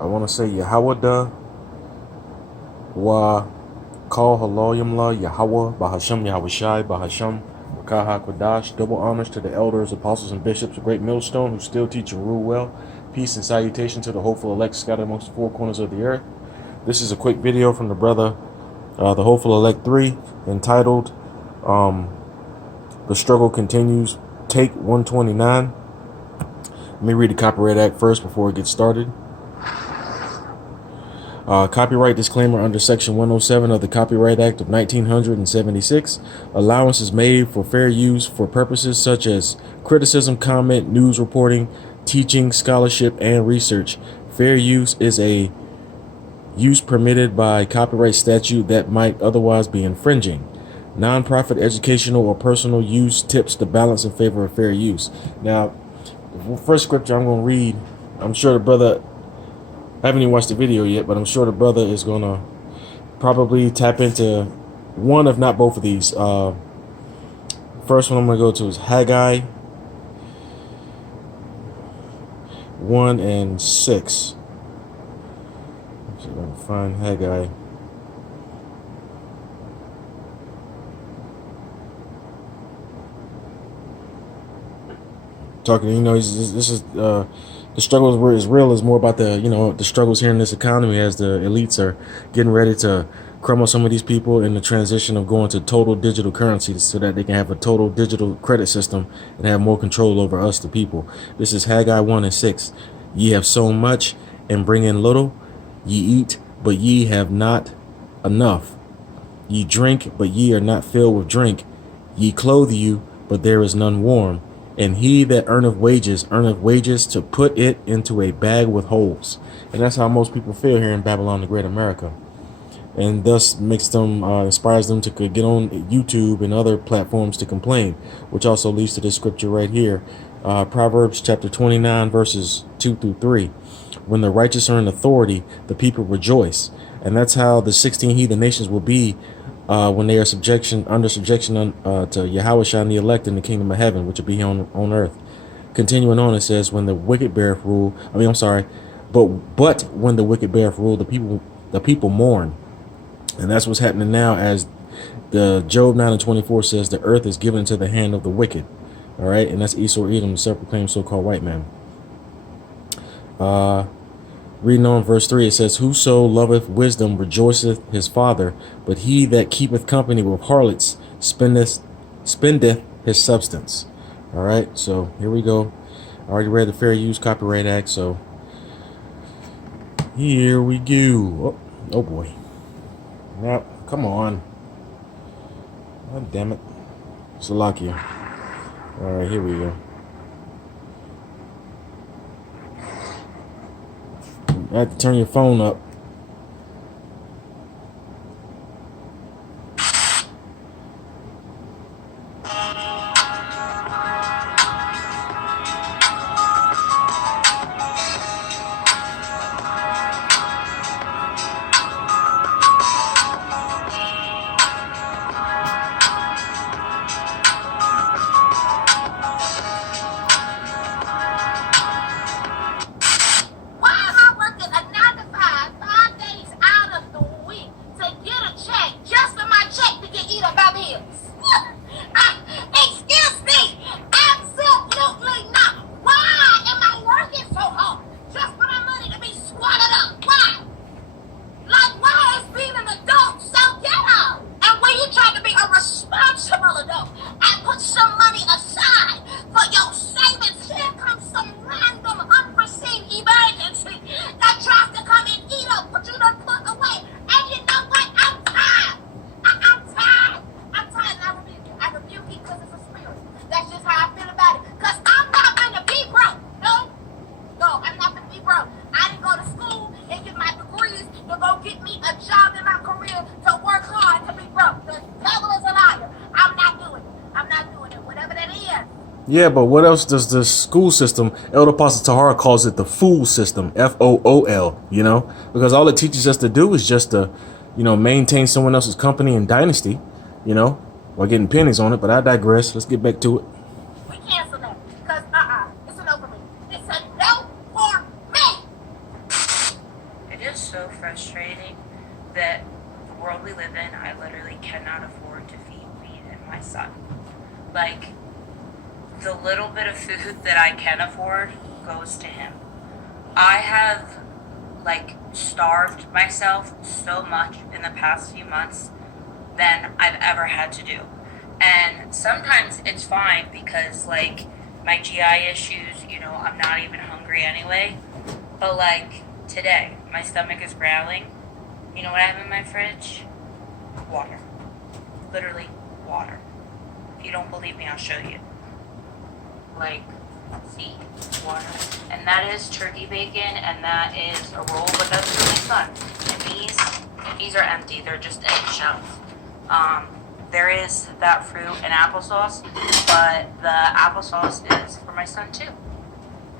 I want to say Yahweh wa call Haloyamla Yahweh Bahasham Yahushai Bahasham Kaha Kodash. Double honors to the elders, apostles, and bishops of Great Millstone who still teach and rule well. Peace and salutation to the hopeful elect scattered amongst the four corners of the earth. This is a quick video from the brother, the hopeful elect 3, entitled "The Struggle Continues." Take 129. Let me read the Copyright Act first before it gets started. Copyright disclaimer: under Section 107 of the Copyright Act of 1976, allowance is made for fair use for purposes such as criticism, comment, news reporting, teaching, scholarship, and research. Fair use is a use permitted by copyright statute that might otherwise be infringing. Non-profit, educational, or personal use tips the balance in favor of fair use. Now, the first scripture I'm going to read, I'm sure the brother, I haven't even watched the video yet, but I'm sure the brother is going to probably tap into one, if not both of these. First one I'm going to go to is Haggai 1 and 6. Let's see if I can find Haggai. Talking, this is the struggles where is real is more about the, the struggles here in this economy as the elites are getting ready to crumble some of these people in the transition of going to total digital currency so that they can have a total digital credit system and have more control over us, the people. This is Haggai 1 and 6. Ye have sown much and bring in little. Ye eat, but ye have not enough. Ye drink, but ye are not filled with drink. Ye clothe you, but there is none warm. And he that earneth wages to put it into a bag with holes. And that's how most people feel here in Babylon the Great America. And thus makes them, inspires them to get on YouTube and other platforms to complain, which also leads to this scripture right here. Proverbs chapter 29, verses 2 through 3. When the righteous are in authority, the people rejoice. And that's how the 16 heathen nations will be when they are under subjection to Yahweh and the elect in the kingdom of heaven, which will be on earth. Continuing on, it says, when the wicked beareth rule, but when the wicked beareth rule, the people mourn. And that's what's happening now, as the Job 9 and 24 says, the earth is given into the hand of the wicked. All right, and that's Esau, Edom, the self-proclaimed so-called white man. Reading on verse 3, it says, whoso loveth wisdom rejoiceth his father, but he that keepeth company with harlots spendeth his substance. All right, so here we go. I already read the Fair Use Copyright Act, so here we go. Oh boy. Now, come on. God damn it. Salakia. All right, here we go. You have to turn your phone up. Yeah, but what else does the school system, Elder Apostle Tahara calls it the fool system, FOOL, because all it teaches us to do is just to, maintain someone else's company and dynasty, while getting pennies on it. But I digress. Let's get back to it. We cancel that because it's a no for me. It's a no for me. just so frustrating that the world we live in, I literally cannot afford to feed me and my son. Like, the little bit of food that I can afford goes to him. I have, like, starved myself so much in the past few months than I've ever had to do. And sometimes it's fine because, like, my GI issues, I'm not even hungry anyway. But, like, today, my stomach is growling. You know what I have in my fridge? Water. Literally, water. If you don't believe me, I'll show you. Like, see, water. And that is turkey bacon, and that is a roll, but that's really fun. And these are empty. They're just eggshells. There is that fruit and applesauce, but the applesauce is for my son too.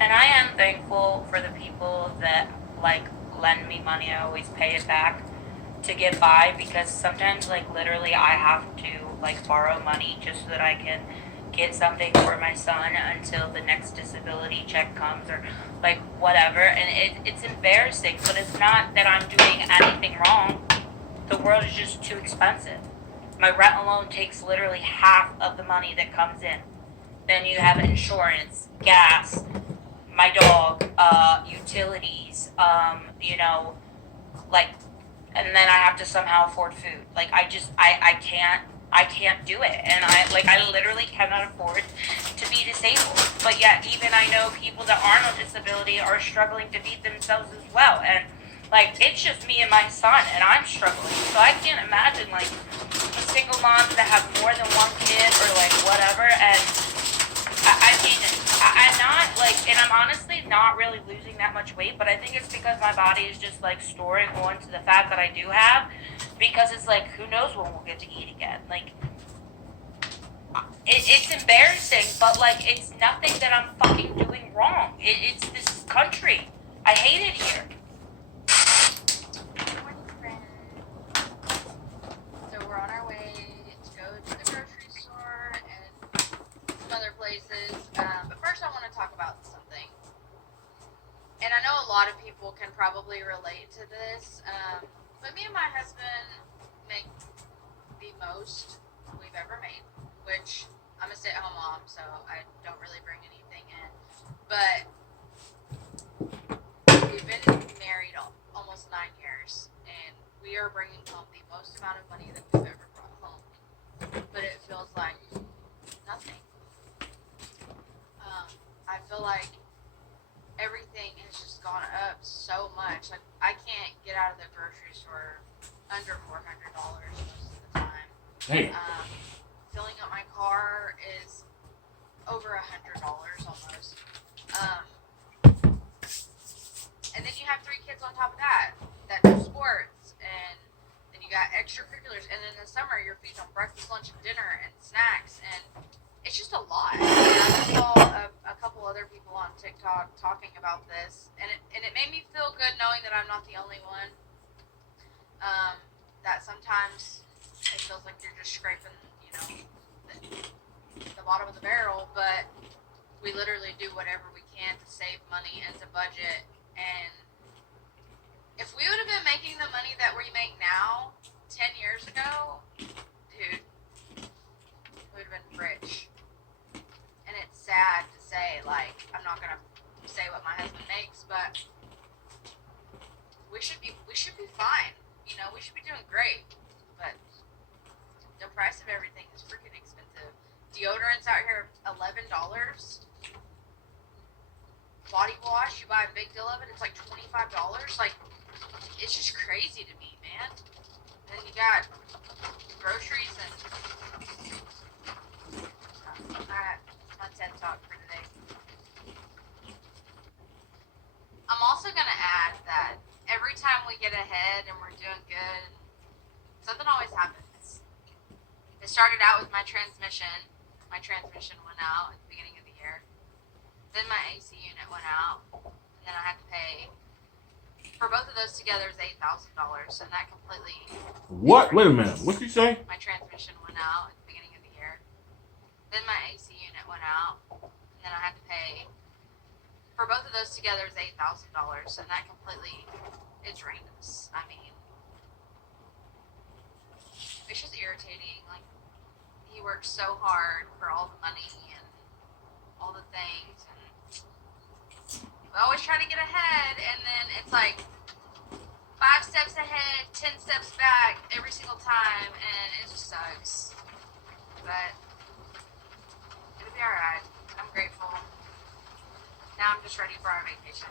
And I am thankful for the people that, like, lend me money. I always pay it back to get by, because sometimes, like, literally I have to, like, borrow money just so that I can get something for my son until the next disability check comes, or like whatever. And it's embarrassing, but it's not that I'm doing anything wrong. The world is just too expensive. My rent alone takes literally half of the money that comes in. Then you have insurance, gas, my dog, utilities, like, and then I have to somehow afford food. Like, I can't do it. And I literally cannot afford to be disabled. But yet, even I know people that aren't on disability are struggling to feed themselves as well. And, like, it's just me and my son, and I'm struggling. So I can't imagine, like, a single mom that have more than one kid or, like, whatever. And I'm not, like, and I'm honestly not really losing that much weight, but I think it's because my body is just, like, storing on to the fat that I do have, because it's like, who knows when we'll get to eat again. Like, it's embarrassing, but, like, it's nothing that I'm fucking doing wrong. It's this country. I hate it here. So we're on our way to go to the grocery store and some other places. But first I want to talk about something. And I know a lot of people can probably relate to this. But me and my husband make the most we've ever made, which I'm a stay-at-home mom, so I don't really bring anything in. But we've been married almost 9 years, and we are bringing home the most amount of money that we've ever brought home. But it feels like nothing. I feel like everything has just gone up so much. Like, I can't get out of the grocery store under $400 most of the time. Hey. Filling up my car is over $100 almost. And then you have 3 kids on top of that do sports, and then you got extracurriculars, and then in the summer you're feeding them breakfast, lunch, and dinner, and snacks, and it's just a lot. And I saw a couple other people on TikTok talking about this, and it made me feel good knowing that I'm not the only one. That sometimes it feels like you're just scraping, the bottom of the barrel, but we literally do whatever we can to save money and to budget. And if we would have been making the money that we make now 10 years ago, dude, we would have been rich. And it's sad to say, like, I'm not gonna say what my husband makes, but we should be fine. We should be doing great. But the price of everything is freaking expensive. Deodorant's out here $11. Body wash, you buy a big deal of it, it's like $25. Like, it's just crazy to me, man. And then you got groceries and alright, my TED Talk for today. I'm also gonna add that every time we get ahead and we're doing good, something always happens. It started out with my transmission. My transmission went out at the beginning of the year. Then my AC unit went out, and then I had to pay for both of those together is $8,000, and that completely. What? Wait a minute. What did you say? My transmission went out at the beginning of the year. Then my AC unit went out, and then I had to pay for both of those together is $8,000, and that completely it's random. I mean, it's just irritating. Like, he works so hard for all the money and all the things, and we always try to get ahead, and then it's like 5 steps ahead, 10 steps back every single time, and it just sucks. But it'll be alright. I'm grateful. Now I'm just ready for our vacation.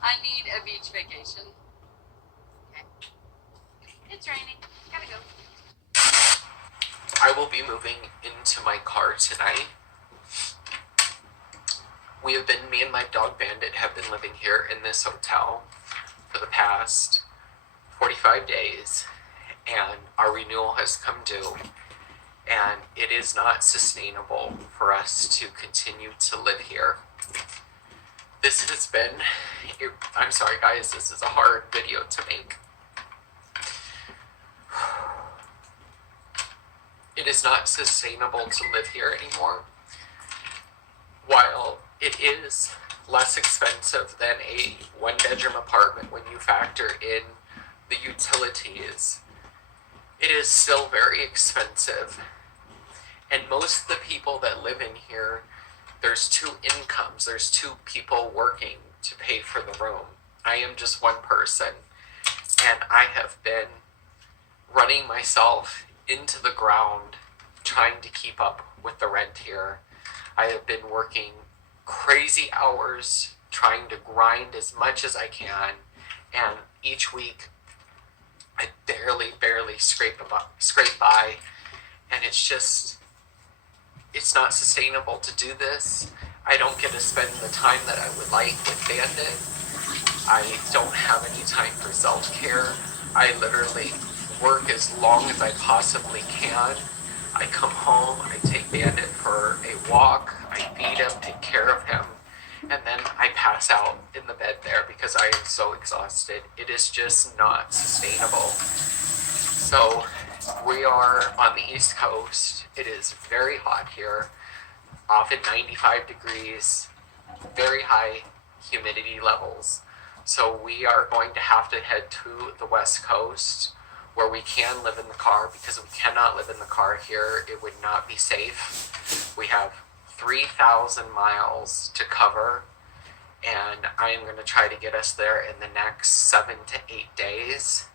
I need a beach vacation. Okay. It's raining. Gotta go. I will be moving into my car tonight. Me and my dog Bandit have been living here in this hotel for the past 45 days, and our renewal has come due, and it is not sustainable for us to continue to live here. This has been, I'm sorry guys, this is a hard video to make. It is not sustainable to live here anymore. While it is less expensive than a one-bedroom apartment when you factor in the utilities, it is still very expensive. And most of the people that live in here, there's 2 incomes. There's 2 people working to pay for the room. I am just one person, and I have been running myself into the ground trying to keep up with the rent here. I have been working crazy hours trying to grind as much as I can, and each week I barely scrape by, and it's not sustainable to do this. I don't get to spend the time that I would like with Bandit. I don't have any time for self-care. I literally work as long as I possibly can. I come home, I take Bandit for a walk, I feed him, take care of him, and then I pass out in the bed there because I am so exhausted. It is just not sustainable. So we are on the East Coast. It is very hot here, often 95 degrees, very high humidity levels. So we are going to have to head to the West Coast, where we can live in the car, because we cannot live in the car here. It would not be safe. We have 3,000 miles to cover, and I am going to try to get us there in the next 7 to 8 days.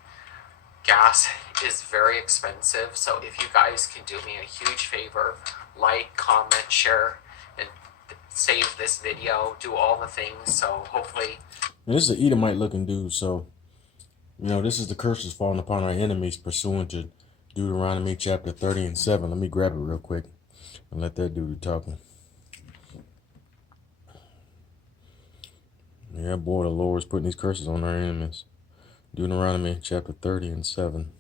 Gas is very expensive, so if you guys can do me a huge favor, like, comment, share, and save this video, do all the things, so hopefully... And this is an Edomite looking dude, so this is the curses falling upon our enemies pursuant to Deuteronomy chapter 30 and 7. Let me grab it real quick and let that dude talking. Yeah, boy, the Lord's putting these curses on our enemies. Deuteronomy chapter 30 and 7.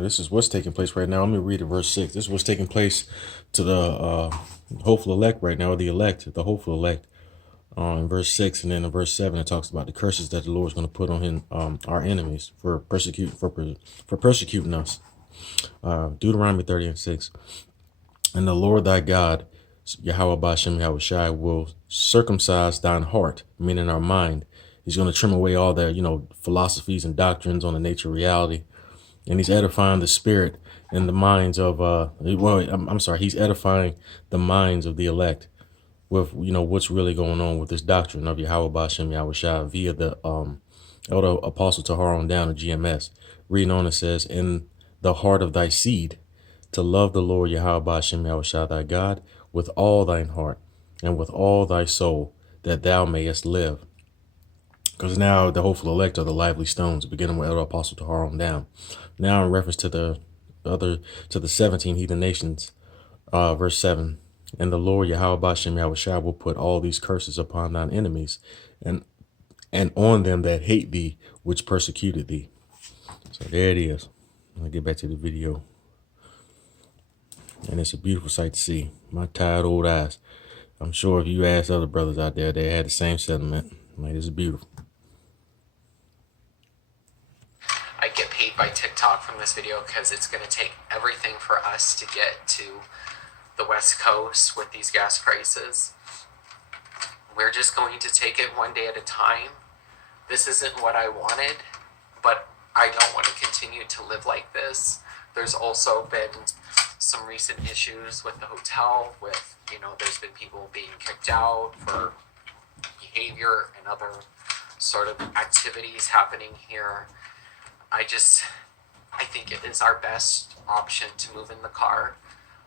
This is what's taking place right now. Let me read it, verse 6. This is what's taking place to the hopeful elect right now, or the hopeful elect. In verse 6, and then in verse 7, it talks about the curses that the Lord is going to put on him, our enemies for persecuting us. Deuteronomy 30 and 6. And the Lord thy God, Yahweh Bashem Yahushai, will circumcise thine heart, meaning our mind. He's going to trim away all the, philosophies and doctrines on the nature of reality. And he's edifying the spirit and the minds of, he's edifying the minds of the elect with, what's really going on with this doctrine of Yahweh Bashem Yahushai via the Elder Apostle Tahar on down to GMS. Reading on, it says, in the heart of thy seed, to love the Lord Yahweh Bashem Yahushai thy God with all thine heart and with all thy soul, that thou mayest live. Because now the hopeful elect are the lively stones, beginning with Elder Apostle Tahar on down. Now in reference to the 17 heathen nations, verse 7. And the Lord Yahweh Bashem Yahushua will put all these curses upon thine enemies, and on them that hate thee, which persecuted thee. So there it is. I'll get back to the video. And it's a beautiful sight to see. My tired old eyes. I'm sure if you ask other brothers out there, they had the same sentiment. This is beautiful. I get paid by TikTok from this video because it's going to take everything for us to get to the West Coast with these gas prices. We're just going to take it one day at a time. This isn't what I wanted, but I don't want to continue to live like this. There's also been some recent issues with the hotel with, there's been people being kicked out for behavior and other sort of activities happening here. I think it is our best option to move in the car.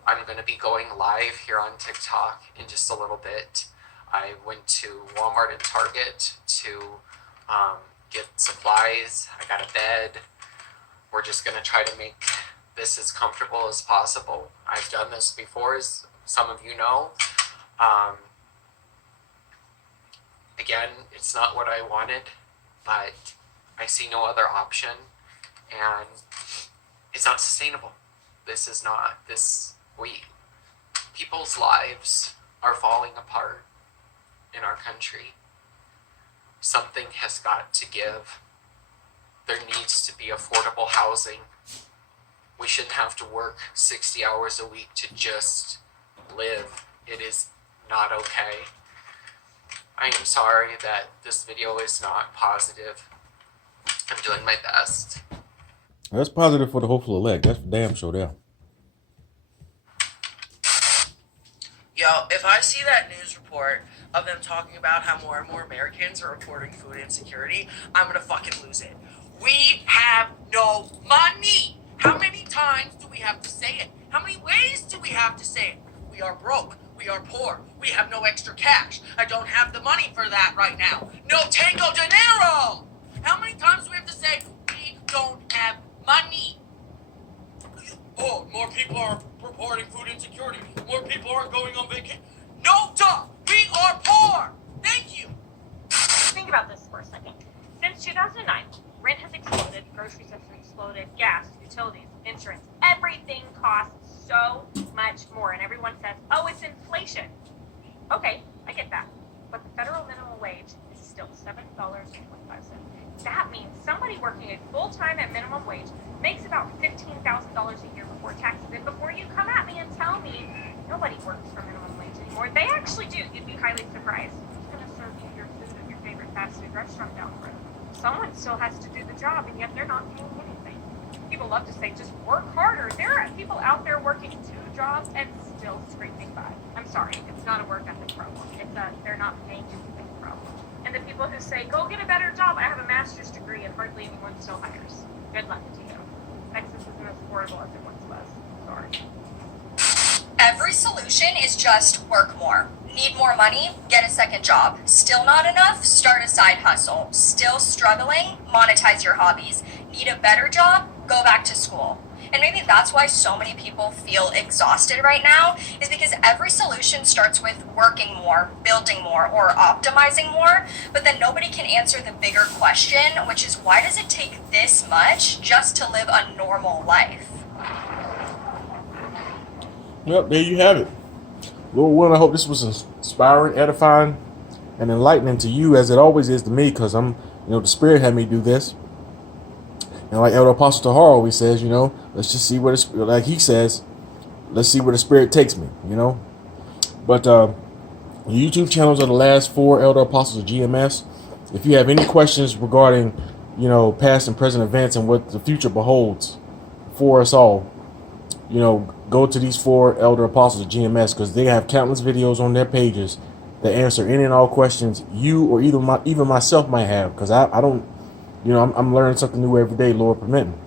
I'm going to be going live here on TikTok in just a little bit. I went to Walmart and Target to get supplies. I got a bed. We're just going to try to make this as comfortable as possible. I've done this before, as some of you know. Again, it's not what I wanted, but I see no other option, and it's not sustainable. People's lives are falling apart in our country. Something has got to give. There needs to be affordable housing. We shouldn't have to work 60 hours a week to just live. It is not okay. I am sorry that this video is not positive. I'm doing my best. That's positive for the hopeful elect. That's for damn sure there. Yo, if I see that news report of them talking about how more and more Americans are reporting food insecurity, I'm gonna fucking lose it. We have no money! How many times do we have to say it? How many ways do we have to say it? We are broke. We are poor. We have no extra cash. I don't have the money for that right now. No Tango de Niro! How many times do we have to say we don't have money? Oh, more people are reporting food insecurity. More people are going on vacation. No, duh! We are poor! Thank you! Think about this for a second. Since 2009, rent has exploded, groceries have exploded, gas, utilities, insurance, everything costs so much more. And everyone says, oh, it's inflation. Okay, I get that. But the federal minimum wage is still $7.25. That means somebody working a full-time at minimum wage makes about $15,000 a year before taxes. And before you come at me and tell me nobody works for minimum wage anymore, they actually do. You'd be highly surprised. Who's going to serve you your food at your favorite fast food restaurant down the road? Someone still has to do the job, and yet they're not doing anything. People love to say, just work harder. There are people out there working 2 jobs and still scraping by. I'm sorry, it's not a work ethic problem. They're not paying anything problem. And the people who say, go get a better job, I have a master's degree, and hardly anyone still hires. Good luck to you. Texas isn't as affordable as it once was. Sorry. Every solution is just work more. Need more money? Get a second job. Still not enough? Start a side hustle. Still struggling? Monetize your hobbies. Need a better job? Go back to school. And maybe that's why so many people feel exhausted right now, is because every solution starts with working more, building more, or optimizing more, but then nobody can answer the bigger question, which is why does it take this much just to live a normal life? Yep, there you have it. Lord willing, I hope this was inspiring, edifying, and enlightening to you, as it always is to me, because the Spirit had me do this. And like Elder Apostle Tahar always says, let's just see where like he says, let's see where the Spirit takes me, But the YouTube channels are the last 4 Elder Apostles of GMS. If you have any questions regarding, past and present events and what the future beholds for us all, go to these 4 Elder Apostles of GMS, because they have countless videos on their pages that answer any and all questions you or even myself might have, because I don't, I'm learning something new every day, Lord permitting.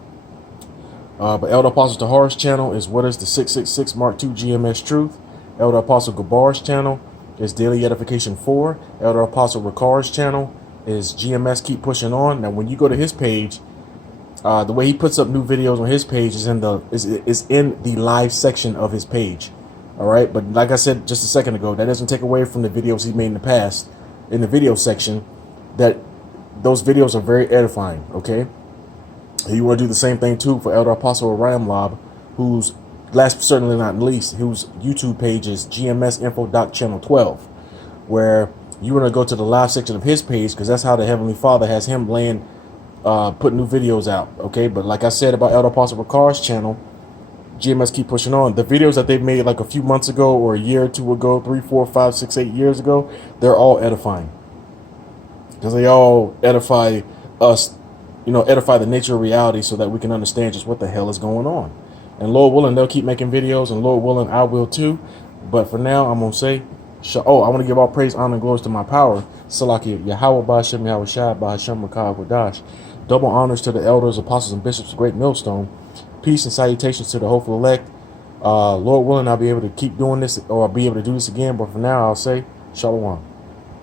But Elder Apostle Tahar's channel is What is the 666 Mark II GMS Truth. Elder Apostle Gabar's channel is Daily Edification 4. Elder Apostle Ricar's channel is GMS Keep Pushing On. Now, when you go to his page, the way he puts up new videos on his page is in the live section of his page. All right, but like I said just a second ago, that doesn't take away from the videos he made in the past in the video section. That those videos are very edifying. Okay, and you want to do the same thing too for Elder Apostle Orion Lob, who's last certainly not least, whose YouTube page is GMS Info Channel 12, where you want to go to the live section of his page, because that's how the Heavenly Father has him putting new videos out. Okay, but like I said about Elder Apostle Ricar's channel, GMS keep pushing on. The videos that they've made like a few months ago or a year or two ago, 3, 4, 5, 6, 8 years ago, they're all edifying. Because they all edify us, edify the nature of reality so that we can understand just what the hell is going on. And Lord willing, they'll keep making videos, and Lord willing, I will too. But for now, I'm going to say, I want to give all praise, honor, and glory to my power. Salaki Yahweh Ba'Shem Yahweh Shai Ba'Shem Rakah Wadash. Double honors to the elders, apostles, and bishops of Great Millstone. Peace and salutations to the hopeful elect. Lord willing, I'll be able to keep doing this, or I'll be able to do this again. But for now, I'll say, Shalawam.